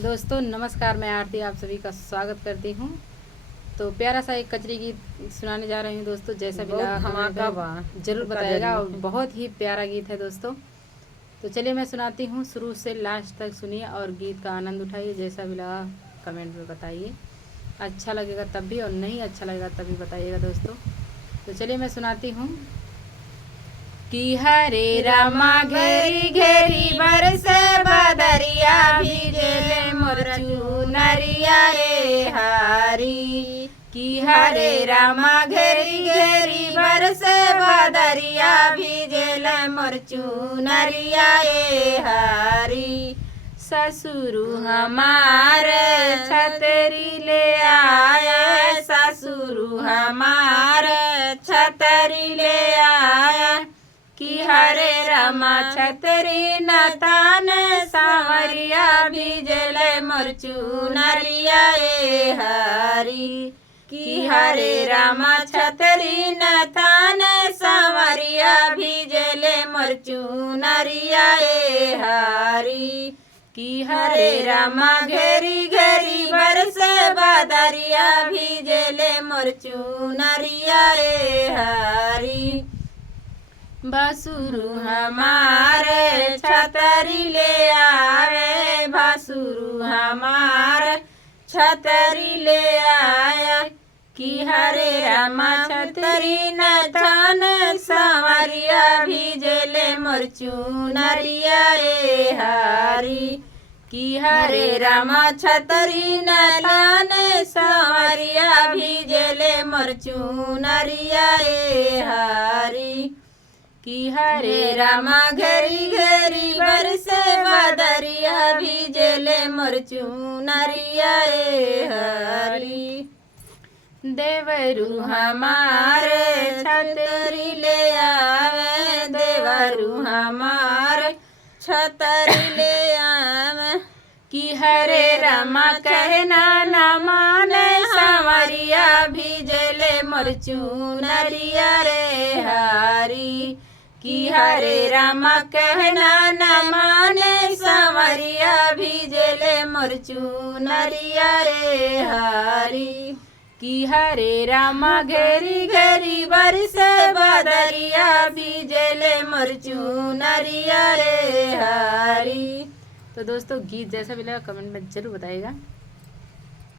दोस्तों नमस्कार, मैं आरती आप सभी का स्वागत करती हूँ। तो प्यारा सा एक कजरी गीत सुनाने जा रही हूँ दोस्तों। जैसा भी लगा धमाका बा जरूर बताइएगा और बहुत ही प्यारा गीत है दोस्तों। तो चलिए मैं सुनाती हूँ, शुरू से लास्ट तक सुनिए और गीत का आनंद उठाइए। जैसा भी लगा कमेंट में बताइए, अच्छा लगेगा तब भी और नहीं अच्छा लगेगा तब भी बताइएगा दोस्तों। तो चलिए मैं सुनाती हूँ कि हरे रामा घेरी घेरी बरस बदरिया भीजले मोर चुनरिया रे हारी। कि हरे रामा घेरी घेरी बरस बदरिया भीजले मोर चुनरिया रे हारी। ससुरु हमार छतरी ले आया, ससुरु हमार छतरी ले आया। कि हरे रामा छतरी नतान सांवरिया भीजले मोर चुनरिया रे हारी। कि हरे रामा छतरी नतान सांवरिया भीजले मोर चुनरिया रे हारी। कि हरे रामा घेरी घेरी बरस बदरिया भीजले मोर चुनरिया रे हारी। भासुरु हमार छतरी ले आवे, भासुरु हमार छतरी ले आया। कि हरे रामा छतरी नथान सांवरिया भीजले मोर चुनरिया रे हारी। कि हरे रामा छतरी नथान सांवरिया भीजले मोर चुनरिया रे हारी। कि हरे रामा घेरी घेरी बरस बदरिया भीजले मोर चुनरिया रे हारी। देवरु हमार छतरी ले आवे, देवरु हमार छतरी ले आवे। कि हरे रामा कहना न माने सांवरिया भीजले मोर चुनरिया रे हारी। कि हरे रामा कहना न माने सांवरिया भीजले मोर चुनरिया रे हारी। कि हरे रामा घेरी घेरी बरस बदरिया भीजले मोर चुनरिया रे हारी। तो दोस्तों गीत जैसा भी लगा कमेंट में जरूर बताइएगा।